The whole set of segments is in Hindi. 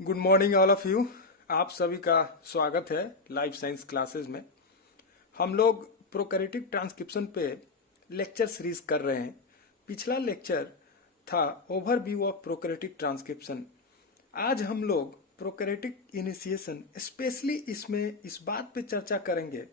Good morning all of you. आप सभी का स्वागत है लाइफ साइंस क्लासेस में। हम लोग प्रोकैरियोटिक ट्रांसक्रिप्शन पे लेक्चर सीरीज कर रहे हैं। पिछला लेक्चर था ओवरव्यू ऑफ प्रोकैरियोटिक ट्रांसक्रिप्शन। आज हम लोग प्रोकैरियोटिक इनिशिएशन स्पेशली इसमें इस बात पे चर्चा करेंगे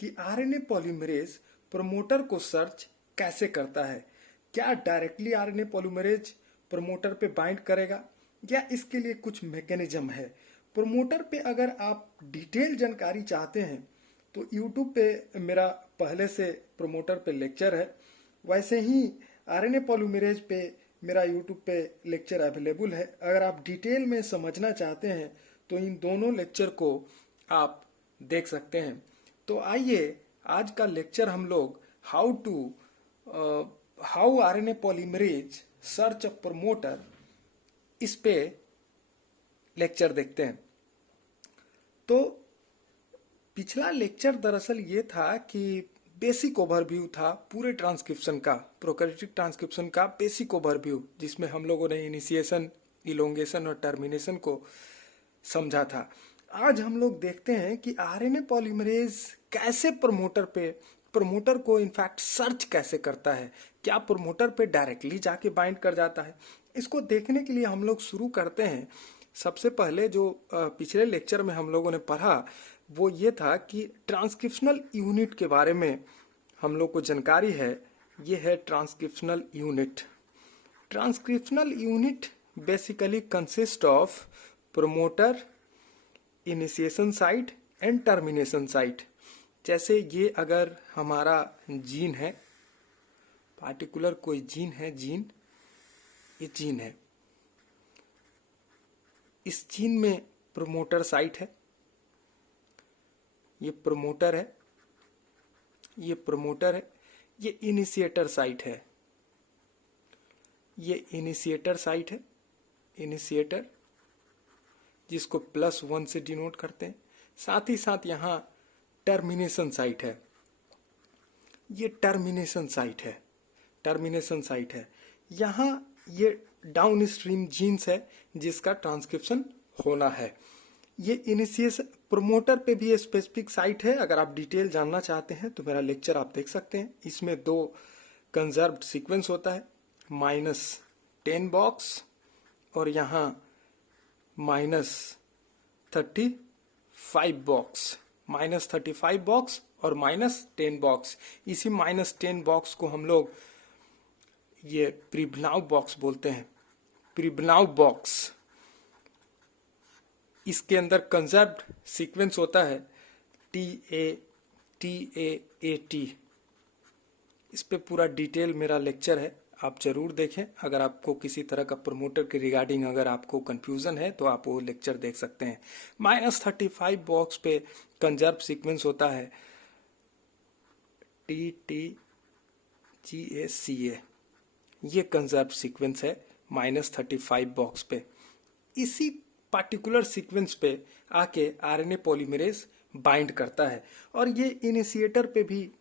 कि आरएनए पॉलीमरेज प्रमोटर को सर्च कैसे करता है। क्या डायरेक्टली आरएनए पॉलीमरेज प्रमोटर पे बाइंड करेगा या इसके लिए कुछ मैकेनिज्म है। प्रमोटर पे अगर आप डिटेल जानकारी चाहते हैं तो यूट्यूब पे मेरा पहले से प्रमोटर पे लेक्चर है। वैसे ही आरएनए पॉलीमरेज पे मेरा यूट्यूब पे लेक्चर अवेलेबल है। अगर आप डिटेल में समझना चाहते हैं तो इन दोनों लेक्चर को आप देख सकते हैं। तो आइए आज का लेक्चर हम लोग how RNA polymerase search a promoter इस पे लेक्चर देखते हैं। तो पिछला लेक्चर दरअसल ये था कि बेसिक ओवरव्यू था पूरे ट्रांसक्रिप्शन का, प्रोकैरियोटिक ट्रांसक्रिप्शन का बेसिक ओवरव्यू, जिसमें हम लोगों ने इनिशिएशन, इलोंगेशन और टर्मिनेशन को समझा था। आज हम लोग देखते हैं कि आरएनए पॉलीमरेज कैसे प्रमोटर को इनफैक्ट सर्च कैसे करता है। क्या प्रमोटर पे डायरेक्टली जाके बाइंड कर जाता है। इसको देखने के लिए हम लोग शुरू करते हैं। सबसे पहले जो पिछले लेक्चर में हम लोगों ने पढ़ा वो ये था कि ट्रांसक्रिप्शनल यूनिट के बारे में हम लोग को जानकारी है। ये है transcriptional unit. Transcriptional unit basically consist of promoter, initiation site and termination site. जैसे ये अगर हमारा जीन है, पार्टिकुलर कोई जीन है, ये जीन है, इस जीन में प्रमोटर साइट है, ये प्रमोटर है, ये प्रमोटर है, ये इनिशिएटर साइट है, ये इनिशिएटर साइट है, इनिशिएटर जिसको +1 से डिनोट करते हैं। साथ ही साथ यहाँ टर्मिनेशन साइट है, ये टर्मिनेशन साइट है, टर्मिनेशन साइट है। यहाँ ये डाउन स्ट्रीम जीन्स है जिसका ट्रांसक्रिप्शन होना है। ये इनिशिएशन प्रोमोटर पे भी स्पेसिफिक साइट है। अगर आप डिटेल जानना चाहते हैं तो मेरा लेक्चर आप देख सकते हैं। इसमें 2 कंजर्व्ड सीक्वेंस होता है, -10 बॉक्स और यहाँ -35 बॉक्स, -35 बॉक्स और -10 बॉक्स। इसी -10 बॉक्स को हम लोग ये प्रिब्नाउ बॉक्स बोलते हैं, प्रिब्नाउ बॉक्स। इसके अंदर कंजर्व्ड सीक्वेंस होता है TAT। इस पे पूरा डिटेल मेरा लेक्चर है, आप जरूर देखें। अगर आपको किसी तरह का प्रमोटर के रिगार्डिंग अगर आपको कंफ्यूजन है तो आप वो लेक्चर देख सकते हैं। -35 बॉक्स पे कंजर्व सीक्वेंस होता है TTGACA। ये कंजर्व सीक्वेंस है -35 बॉक्स पे। इसी पार्टिकुलर सीक्वेंस पे आके आरएनए पॉलीमरेज बाइंड करता है। और ये इनिशिएटर पे भी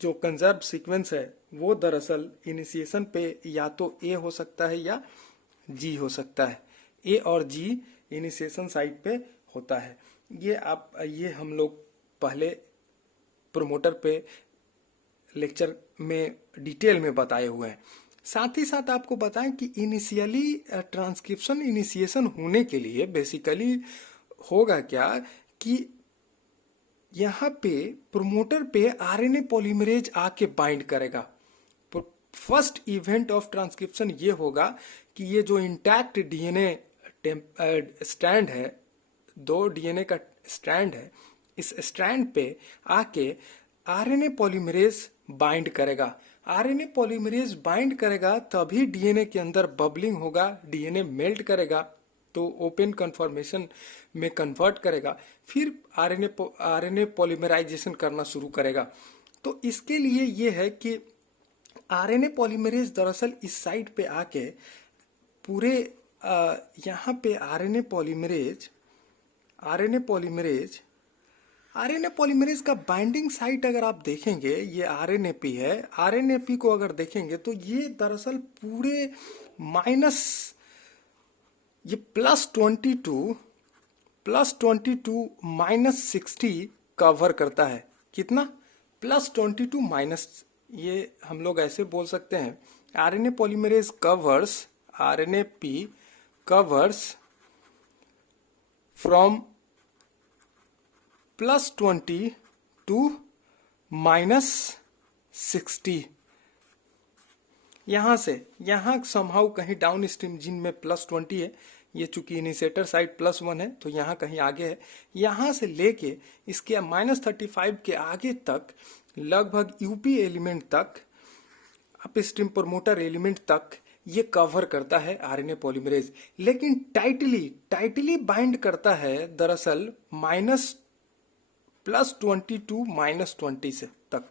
जो कंजर्व सीक्वेंस है वो दरअसल इनिशिएशन पे या तो ए हो सकता है या जी हो सकता है। ए और जी इनिशिएशन साइट पे होता है। ये हम लोग पहले प्रोमोटर पे लेक्चर में डिटेल में बताए हुए हैं। साथ ही साथ आपको बताएं कि इनिशियली ट्रांसक्रिप्शन इनिशिएशन होने के लिए बेसिकली होगा क्या कि यहाँ पे प्रोमोटर पे आरएनए पॉलीमरेज आके बाइंड करेगा। फर्स्ट इवेंट ऑफ ट्रांसक्रिप्शन ये होगा कि ये जो इंटैक्ट डीएनए स्ट्रैंड है, 2 डीएनए का स्ट्रैंड है, इस स्ट्रैंड पे आके आरएनए पॉलीमरेज बाइंड करेगा। आरएनए पॉलीमरेज बाइंड करेगा तभी डीएनए के अंदर बबलिंग होगा, डीएनए मेल्ट करेगा तो ओपन कन्फर्मेशन में कन्वर्ट करेगा, फिर आरएनए पॉलीमराइजेशन करना शुरू करेगा। तो इसके लिए ये है कि आरएनए पॉलीमरेज दरअसल इस साइट पे आके पूरे यहाँ पे आरएनए पॉलीमरेज का बाइंडिंग साइट अगर आप देखेंगे, ये आरएनएपी है। आरएनएपी को अगर देखेंगे तो ये दरअसल पूरे ये +22 -60 कवर करता है। कितना? +22 माइनस, ये हम लोग ऐसे बोल सकते हैं, RNA polymerase covers, RNAP covers from +20 to -60। यहां से यहां समहाउ कहीं डाउन स्ट्रीम जिन में +20 है, ये चूंकि इनिशिएटर साइड +1 है तो यहां कहीं आगे है, यहां से लेके इसके -35 के आगे तक लगभग यूपी एलिमेंट तक, अपस्ट्रीम प्रमोटर एलिमेंट तक ये कवर करता है आरएनए पॉलीमरेज। लेकिन टाइटली बाइंड करता है दरअसल +22 -20 से तक,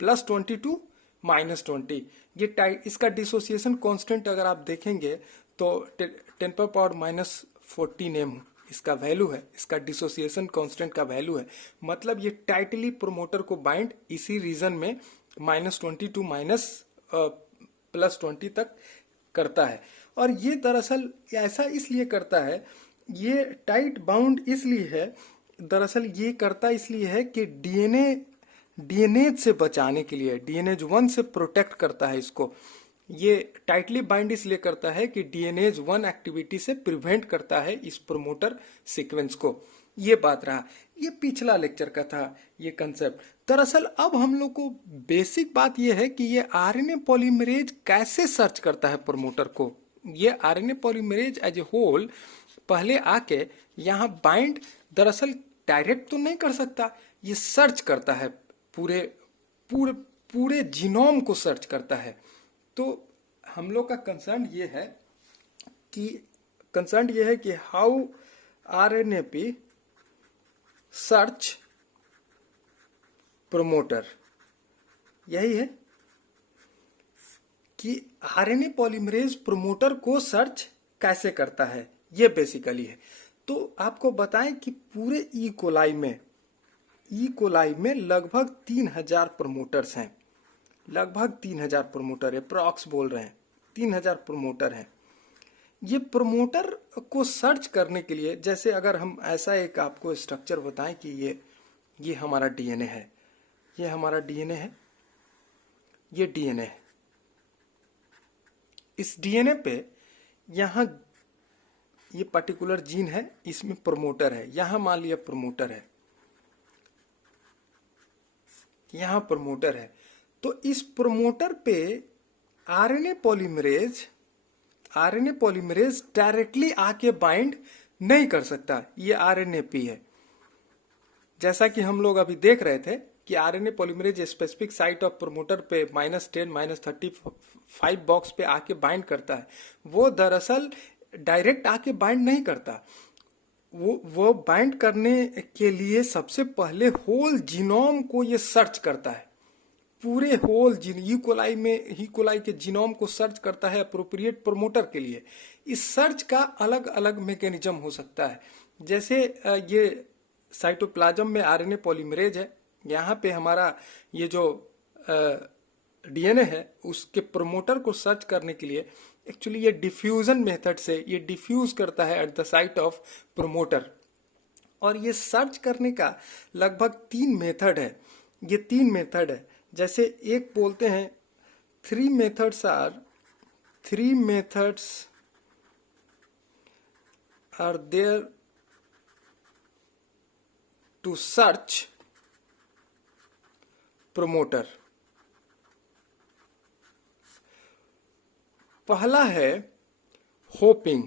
+22 -20। ये इसका डिसोसिएशन कांस्टेंट अगर आप देखेंगे तो 10⁻⁻14 m इसका वैल्यू है, इसका डिसोसिएशन कांस्टेंट का वैल्यू है। मतलब ये टाइटली प्रोमोटर को बाइंड इसी रीजन में -20 टू +20 तक करता है। और ये दरअसल ऐसा इसलिए करता है, ये टाइट बाउंड इसलिए है, दरअसल ये करता इसलिए है कि डीएनए से बचाने के लिए, डीएनएज 1 से प्रोटेक्ट करता है इसको। ये टाइटली बाइंड इसलिए करता है कि डीएनएज 1 एक्टिविटी से प्रिवेंट करता है इस प्रोमोटर सीक्वेंस को। ये बात रहा, ये पिछला लेक्चर का था ये कंसेप्ट। दरअसल अब हम लोग को बेसिक बात ये है कि ये आरएनए पॉलीमरेज कैसे सर्च करता है प्रोमोटर को। ये RNA polymerase as a whole पहले आके यहाँ बाइंड दरअसल डायरेक्ट तो नहीं कर सकता, ये सर्च करता है, पूरे जीनोम को सर्च करता है। तो हम लोग का कंसर्न ये है कि हाउ आरएनएपी सर्च प्रोमोटर, यही है कि आरएनए पॉलीमरेज प्रोमोटर को सर्च कैसे करता है, ये बेसिकली है। तो आपको बताएं कि पूरे ई कोलाई में लगभग 3000 प्रोमोटर्स हैं, लगभग 3000 प्रोमोटर है, अप्रॉक्स बोल रहे हैं 3000 प्रोमोटर हैं। ये प्रोमोटर को सर्च करने के लिए, जैसे अगर हम ऐसा एक आपको स्ट्रक्चर बताएं कि ये हमारा डीएनए है, ये हमारा डीएनए है, ये डीएनए है। इस डीएनए पे यहाँ ये पर्टिकुलर जीन है, इसमें प्रोमोटर है, यहां मान लिया प्रोमोटर है, यहां प्रोमोटर है। तो इस प्रोमोटर पे आरएनए पॉलीमरेज डायरेक्टली आके बाइंड नहीं कर सकता, ये आरएनएपी है। जैसा कि हम लोग अभी देख रहे थे कि RNA polymerase specific site of promoter पे -10 -35 बॉक्स पे आके बाइंड करता है, वो दरअसल डायरेक्ट आके बाइंड नहीं करता। वो बाइंड करने के लिए सबसे पहले होल जीनोम को ये सर्च करता है, पूरे होल जीन ई कोलाई के जीनोम को सर्च करता है अप्रोप्रिएट प्रोमोटर के लिए। इस सर्च का अलग अलग मैकेनिज्म हो सकता है। जैसे ये साइटोप्लाज्म में आरएनए पॉलीमरेज है, यहाँ पे हमारा ये जो डीएनए है उसके प्रोमोटर को सर्च करने के लिए एक्चुअली ये डिफ्यूजन मेथड से ये डिफ्यूज करता है at the site of promoter. और ये सर्च करने का लगभग 3 मेथड है, ये 3 मेथड है। जैसे एक बोलते हैं 3 methods are there to search promoter. पहला है होपिंग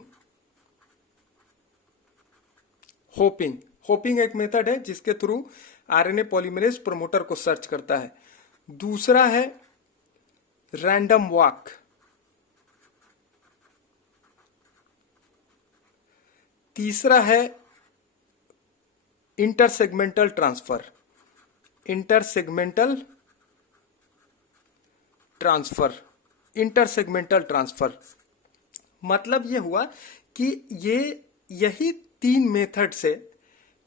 एक मेथड है जिसके थ्रू आरएनए पॉलीमरेज प्रोमोटर को सर्च करता है। दूसरा है रैंडम वॉक, तीसरा है इंटरसेगमेंटल ट्रांसफर। मतलब ये हुआ कि यही 3 मेथड से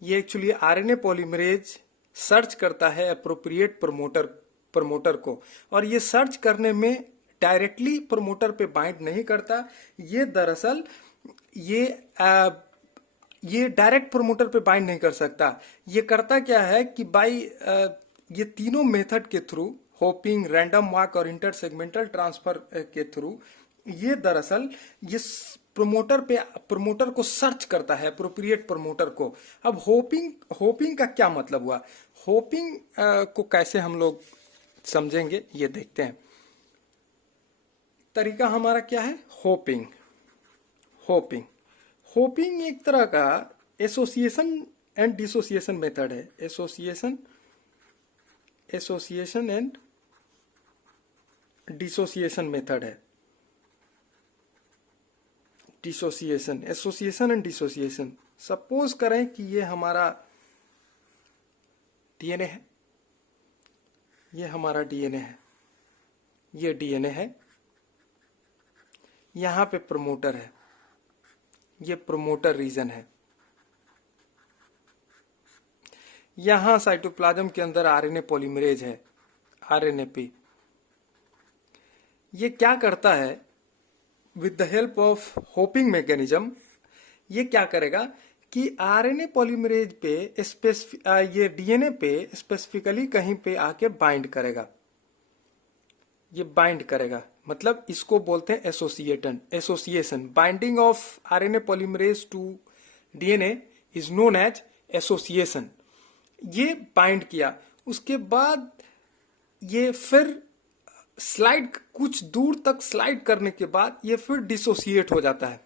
ये एक्चुअली आरएनए पॉलीमरेज सर्च करता है अप्रोप्रिएट प्रोमोटर को। और ये सर्च करने में डायरेक्टली प्रोमोटर पे बाइंड नहीं करता, ये दरअसल ये ये डायरेक्ट प्रोमोटर पे बाइंड नहीं कर सकता। ये करता क्या है कि ये तीनों मेथड के थ्रू, होपिंग, रैंडम वॉक और इंटरसेगमेंटल ट्रांसफर के थ्रू, ये दरअसल ये प्रमोटर को सर्च करता है, अप्रोप्रिएट प्रमोटर को। अब होपिंग का क्या मतलब हुआ? होपिंग को कैसे हम लोग समझेंगे ये देखते हैं। तरीका हमारा क्या है? होपिंग होपिंग एक तरह का एसोसिएशन एंड डिसोसिएशन मेथड है। एसोसिएशन एंड डिसोसिएशन मेथड है। Association and dissociation. सपोज करें कि ये हमारा डीएनए है, ये हमारा डीएनए है, ये डीएनए है, यहां पे प्रमोटर है, ये प्रमोटर रीजन है, यहां साइटोप्लाज्म के अंदर आरएनए पॉलीमरेज है, आरएनएपी। ये क्या करता है? With the help of hopping mechanism ये क्या करेगा कि आरएनए पॉलीमरेज पे ये डीएनए पे स्पेसिफिकली कहीं पे आके बाइंड करेगा। ये बाइंड करेगा, मतलब इसको बोलते हैं association. Binding of RNA polymerase to DNA is known as association. ये बाइंड किया, उसके बाद ये फिर स्लाइड, कुछ दूर तक स्लाइड करने के बाद ये फिर डिसोसिएट हो जाता है।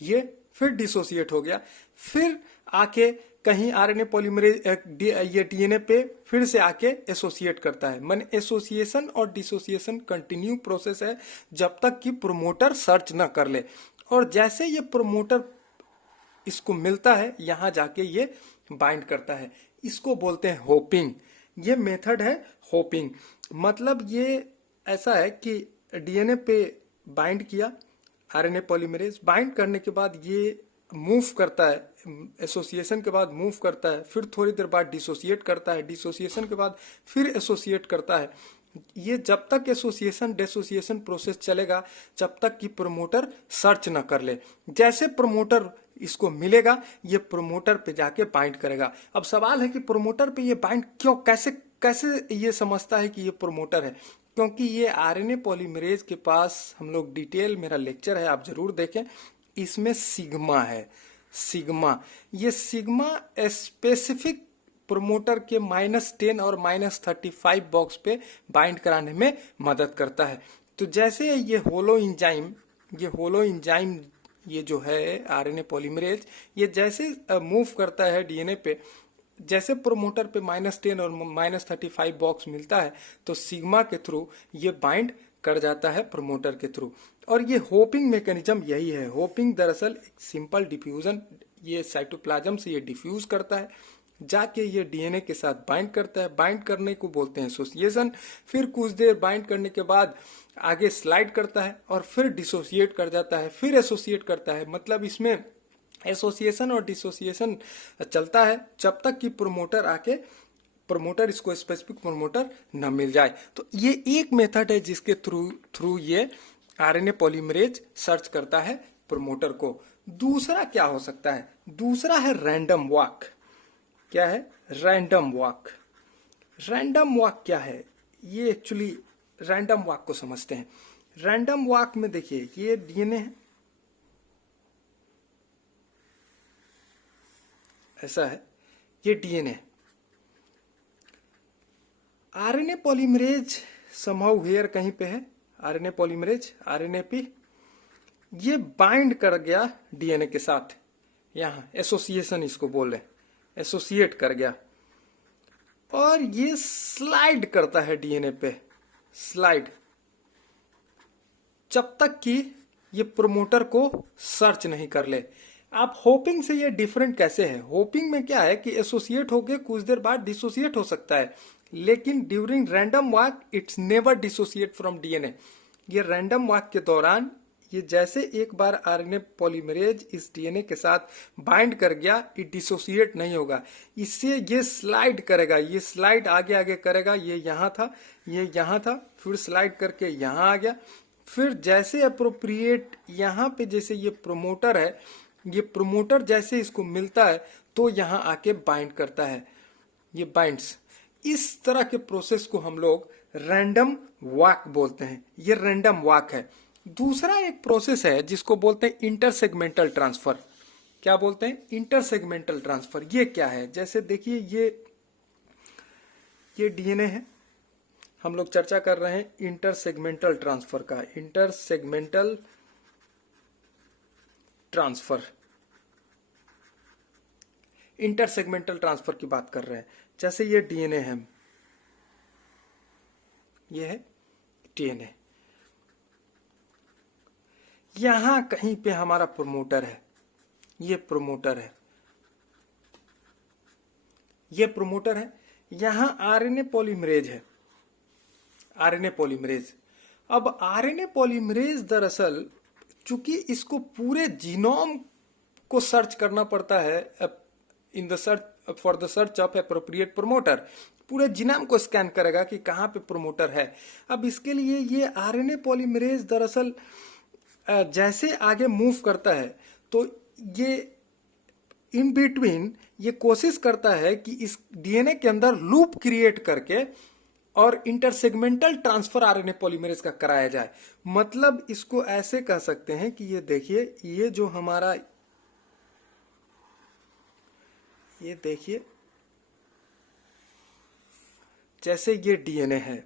ये फिर डिसोसिएट हो गया, फिर आके कहीं आरएनए पॉलीमरेज ये डीएनए पे फिर से आके एसोसिएट करता है। माने एसोसिएशन और डिसोसिएशन कंटिन्यू प्रोसेस है जब तक कि प्रोमोटर सर्च ना कर ले। और जैसे ये प्रोमोटर इसको मिलता है, यहां जाके ये बाइंड करता है। इसको बोलते हैं होपिंग। ये मेथड है होपिंग। मतलब ये ऐसा है कि डीएनए पे बाइंड किया, आरएनए पॉलीमरेज बाइंड करने के बाद ये मूव करता है, एसोसिएशन के बाद मूव करता है, फिर थोड़ी देर बाद डिसोसिएट करता है, डिसोसिएशन के बाद फिर एसोसिएट करता है। ये जब तक एसोसिएशन डिसोसिएशन प्रोसेस चलेगा जब तक कि प्रमोटर सर्च ना कर ले। जैसे प्रमोटर इसको मिलेगा ये प्रमोटर पे जाके बाइंड करेगा। अब सवाल है कि प्रमोटर पे ये बाइंड क्यों, कैसे ये समझता है कि ये प्रमोटर है? क्योंकि ये आरएनए पॉलीमरेज के पास, हम लोग डिटेल, मेरा लेक्चर है आप जरूर देखें, इसमें सिग्मा है। ये सिग्मा स्पेसिफिक प्रोमोटर के -10 और -35 बॉक्स पे बाइंड कराने में मदद करता है। तो जैसे ये होलो इंजाइम ये जो है आरएनए पॉलीमरेज, ये जैसे मूव करता है डीएनए पे, जैसे प्रोमोटर पे -10 और -35 बॉक्स मिलता है तो सिग्मा के थ्रू ये बाइंड कर जाता है प्रमोटर के थ्रू। और ये होपिंग मैकेनिज्म यही है। होपिंग दरअसल एक सिंपल डिफ्यूजन, ये साइटोप्लाज्म से ये डिफ्यूज करता है, जाके ये डीएनए के साथ बाइंड करता है। बाइंड करने को बोलते हैं एसोसिएशन। फिर कुछ देर बाइंड करने के बाद आगे स्लाइड करता है और फिर डिसोसिएट कर जाता है, फिर एसोसिएट करता है। मतलब इसमें एसोसिएशन और डिसोसिएशन चलता है जब तक कि प्रमोटर इसको स्पेसिफिक प्रमोटर न मिल जाए। तो ये एक मेथड है जिसके थ्रू ये आरएनए पॉलीमरेज सर्च करता है प्रमोटर को। दूसरा क्या हो सकता है? दूसरा है रैंडम वॉक। क्या है? Random walk. रैंडम वॉक क्या है? ये एक्चुअली रैंडम वॉक को समझते हैं। रैंडम वॉक में देखिए ये डीएनए है, ऐसा है, ये DNA. RNA polymerase somehow here कहीं पे है, आरएनए पॉलीमरेज, आरएनएपी, ये बाइंड कर गया डीएनए के साथ, यहां एसोसिएशन इसको बोल रहे, एसोसिएट कर गया और ये स्लाइड करता है डीएनए पे, स्लाइड, जब तक कि ये प्रोमोटर को सर्च नहीं कर ले। आप होपिंग से ये डिफरेंट कैसे है? होपिंग में क्या है कि एसोसिएट होके कुछ देर बाद डिसोसिएट हो सकता है, लेकिन during random walk it's never dissociate from DNA. ये रैंडम वॉक के दौरान ये जैसे एक बार आरएनए पॉलीमरेज इस डीएनए के साथ बाइंड कर गया, ये डिसोसिएट नहीं होगा, इससे ये स्लाइड करेगा, ये स्लाइड आगे आगे करेगा। ये यहाँ था, ये यहाँ था, फिर स्लाइड करके यहाँ आ गया, फिर जैसे अप्रोप्रिएट यहाँ पे जैसे ये प्रोमोटर है, ये प्रोमोटर जैसे इसको मिलता है तो यहाँ आके बाइंड करता है, ये बाइंड्स। इस तरह के प्रोसेस को हम लोग रैंडम वॉक बोलते हैं, ये रैंडम वॉक है। दूसरा एक प्रोसेस है जिसको बोलते हैं इंटरसेगमेंटल ट्रांसफर। क्या बोलते हैं? Intersegmental transfer. ये क्या है? जैसे देखिए ये डीएनए है, हम लोग चर्चा कर रहे हैं इंटरसेगमेंटल ट्रांसफर का। इंटरसेगमेंटल ट्रांसफर, इंटरसेगमेंटल ट्रांसफर की बात कर रहे हैं। जैसे ये डीएनए है, ये है डीएनए, यहां कहीं पे हमारा प्रोमोटर है, ये प्रोमोटर है, ये प्रोमोटर है, यहां आरएनए पॉलीमरेज है, आरएनए पॉलीमरेज। अब आरएनए पॉलीमरेज दरअसल चूंकि इसको पूरे जीनोम को सर्च करना पड़ता है in the search for the search of appropriate promoter, पूरे जीनोम को स्कैन करेगा कि कहाँ पे प्रोमोटर है। अब इसके लिए ये आरएनए पॉलीमरेज दरअसल जैसे आगे मूव करता है तो ये इन बिटवीन ये कोशिश करता है कि इस डीएनए के अंदर लूप क्रिएट करके और इंटरसेगमेंटल ट्रांसफर आरएनए पॉलीमरेज का कराया जाए। मतलब इसको ऐसे कह सकते हैं कि ये देखिए, ये जो हमारा, ये देखिए जैसे ये डीएनए है,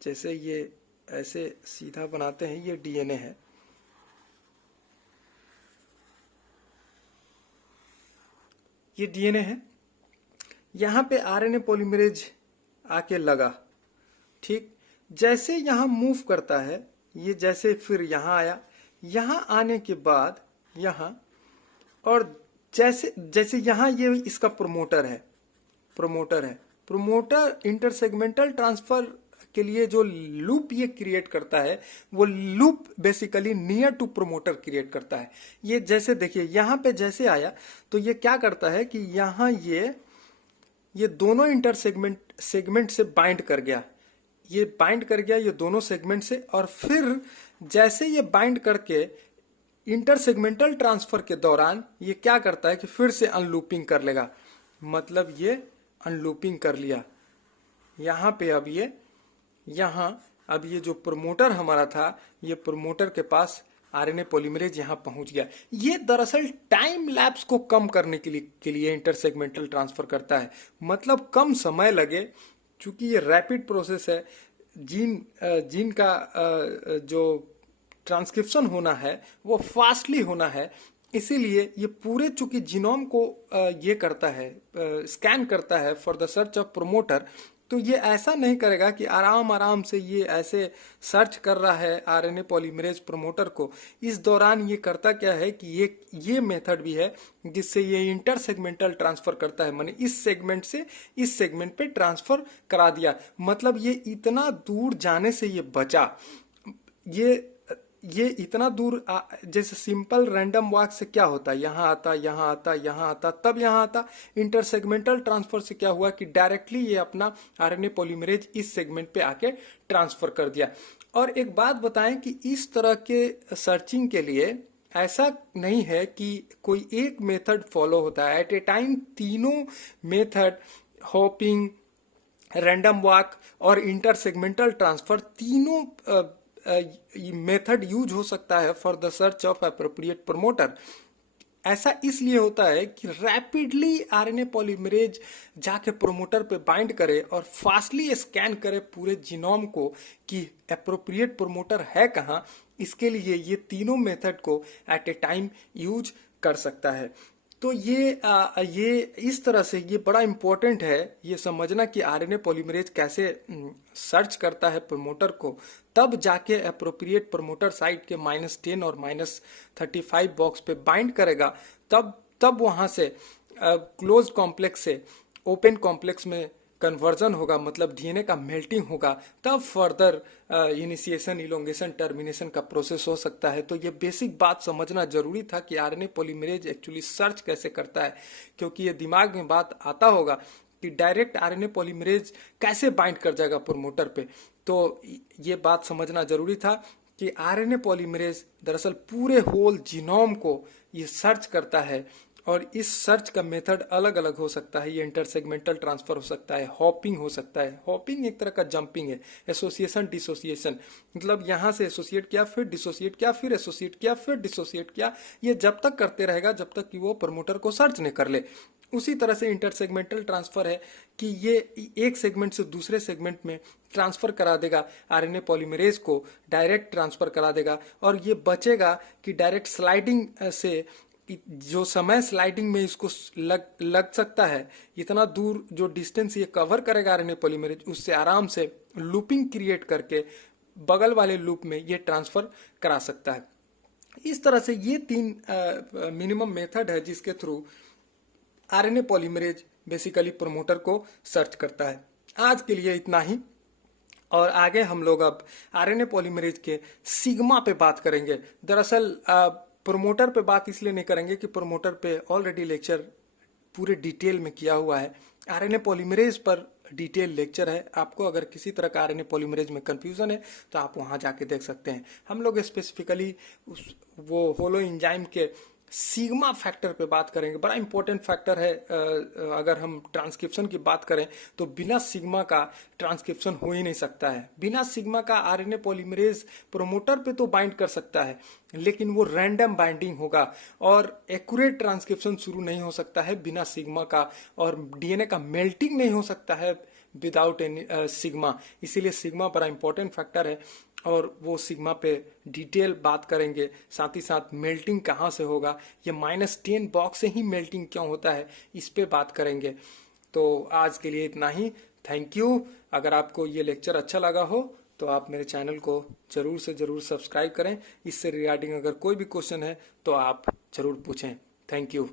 जैसे ये ऐसे सीधा बनाते हैं, ये डीएनए है, ये डीएनए है, यहां पे आरएनए पॉलीमरेज आके लगा, ठीक। जैसे यहां मूव करता है ये, जैसे फिर यहां आया, यहां आने के बाद यहां, और जैसे जैसे यहां ये इसका प्रोमोटर है, प्रोमोटर है, प्रोमोटर इंटरसेगमेंटल ट्रांसफर के लिए जो लूप ये क्रिएट करता है वो loop basically near to promoter create करता है। ये जैसे देखिए यहां पे जैसे आया तो ये क्या करता है कि यहां ये दोनों सेगमेंट से बाइंड कर गया, ये बाइंड कर गया ये दोनों सेगमेंट से, और फिर जैसे ये बाइंड करके इंटरसेगमेंटल ट्रांसफर के दौरान ये क्या करता है कि फिर से अनलूपिंग कर लेगा। मतलब ये अनलूपिंग कर लिया यहां पे। अब ये यहां, अब ये जो प्रोमोटर हमारा था, ये प्रोमोटर के पास आरएनए पॉलीमरेज यहां पहुंच गया। ये दरअसल टाइम लैप्स को कम करने के लिए इंटरसेगमेंटल ट्रांसफर करता है, मतलब कम समय लगे। चूंकि ये रैपिड प्रोसेस है, जीन का जो ट्रांसक्रिप्शन होना है वो फास्टली होना है, इसीलिए ये पूरे चूंकि जीनोम को ये करता है, स्कैन करता है for the search of promoter, तो ये ऐसा नहीं करेगा कि आराम आराम से ये ऐसे सर्च कर रहा है आरएनए पॉलीमरेज प्रोमोटर को। इस दौरान ये करता क्या है कि ये मेथड भी है जिससे ये इंटरसेगमेंटल ट्रांसफर करता है, माने इस सेगमेंट से इस सेगमेंट पे ट्रांसफर करा दिया। मतलब ये इतना दूर जाने से ये बचा। ये इतना दूर जैसे सिंपल रैंडम वॉक से क्या होता, यहाँ आता यहाँ आता यहाँ आता तब यहाँ आता, इंटरसेगमेंटल ट्रांसफर से क्या हुआ कि डायरेक्टली ये अपना आरएनए पॉलीमरेज इस सेगमेंट पे आके ट्रांसफर कर दिया। और एक बात बताएं कि इस तरह के सर्चिंग के लिए ऐसा नहीं है कि कोई एक मेथड फॉलो होता है। एट ए टाइम तीनों मेथड, होपिंग, रैंडम वॉक और इंटरसेगमेंटल ट्रांसफर, तीनों मेथड यूज हो सकता है for the search of appropriate promoter. ऐसा इसलिए होता है कि रैपिडली आरएनए पॉलीमरेज जाके प्रोमोटर पे बाइंड करे और फास्टली स्कैन करे पूरे जीनोम को कि एप्रोप्रिएट प्रोमोटर है कहाँ। इसके लिए ये तीनों मेथड को एट ए टाइम यूज कर सकता है। तो ये इस तरह से ये बड़ा इंपॉर्टेंट है ये समझना कि आरएनए पॉलीमरेज कैसे सर्च करता है प्रोमोटर को, तब जाके एप्रोप्रिएट प्रोमोटर साइट के -10 और -35 बॉक्स पे बाइंड करेगा, तब वहां से क्लोज कॉम्प्लेक्स से ओपन कॉम्प्लेक्स में कन्वर्जन होगा, मतलब डीएनए का मेल्टिंग होगा, तब फर्दर इनिशिएशन, इलोंगेशन, टर्मिनेशन का प्रोसेस हो सकता है। तो ये बेसिक बात समझना जरूरी था कि आरएनए पॉलीमरेज एक्चुअली सर्च कैसे करता है, क्योंकि ये दिमाग में बात आता होगा कि डायरेक्ट आरएनए पॉलीमरेज कैसे बाइंड कर जाएगा प्रोमोटर पे। तो ये बात समझना जरूरी था कि आरएनए पॉलीमरेज दरअसल पूरे होल जीनोम को ये सर्च करता है, और इस सर्च का मेथड अलग अलग हो सकता है। ये इंटरसेगमेंटल ट्रांसफर हो सकता है, हॉपिंग हो सकता है। हॉपिंग एक तरह का जंपिंग है, एसोसिएशन डिसोसिएशन, मतलब यहाँ से एसोसिएट किया, फिर डिसोसिएट किया, फिर एसोसिएट किया, फिर डिसोसिएट किया। ये जब तक करते रहेगा जब तक कि वो प्रमोटर को सर्च नहीं कर ले। उसी तरह से इंटरसेगमेंटल ट्रांसफर है कि ये एक सेगमेंट से दूसरे सेगमेंट में ट्रांसफर करा देगा, आरएनए पॉलीमरेज को डायरेक्ट ट्रांसफर करा देगा। और ये बचेगा कि डायरेक्ट स्लाइडिंग से जो समय स्लाइडिंग में इसको लग सकता है, इतना दूर जो डिस्टेंस ये कवर करेगा आरएनए पॉलीमरेज, उससे आराम से लूपिंग क्रिएट करके बगल वाले लूप में ये ट्रांसफर करा सकता है। इस तरह से ये 3 मिनिमम मेथड है जिसके through RNA polymerase basically promoter को सर्च करता है। आज के लिए इतना ही, और आगे हम लोग अब आरएनए पॉलीमरेज के सिग्मा पे बात करेंगे। दरअसल प्रोमोटर पे बात इसलिए नहीं करेंगे कि प्रोमोटर पे ऑलरेडी लेक्चर पूरे डिटेल में किया हुआ है। आरएनए पॉलीमरेज पर डिटेल लेक्चर है। आपको अगर किसी तरह का आरएनए पॉलीमरेज में कंफ्यूजन है तो आप वहां जाके देख सकते हैं। हम लोग स्पेसिफिकली वो होलो एंजाइम के सिग्मा फैक्टर पे बात करेंगे। बड़ा इंपॉर्टेंट फैक्टर है। अगर हम ट्रांसक्रिप्शन की बात करें तो बिना सिग्मा का ट्रांसक्रिप्शन हो ही नहीं सकता है। बिना सिग्मा का आरएनए पॉलीमरेज प्रोमोटर पे तो बाइंड कर सकता है, लेकिन वो रैंडम बाइंडिंग होगा और एक्यूरेट ट्रांसक्रिप्शन शुरू नहीं हो सकता है बिना सिग्मा का, और डीएनए का मेल्टिंग नहीं हो सकता है विदाउट एनी सिग्मा। इसीलिए सिग्मा बड़ा इंपॉर्टेंट फैक्टर है, और वो सिग्मा पे डिटेल बात करेंगे। साथ ही साथ मेल्टिंग कहाँ से होगा, ये -10 बॉक्स से ही मेल्टिंग क्यों होता है, इस पे बात करेंगे। तो आज के लिए इतना ही। Thank you. अगर आपको ये लेक्चर अच्छा लगा हो तो आप मेरे चैनल को जरूर से जरूर सब्सक्राइब करें। इससे रिगार्डिंग अगर कोई भी क्वेश्चन है तो आप जरूर पूछें। Thank you.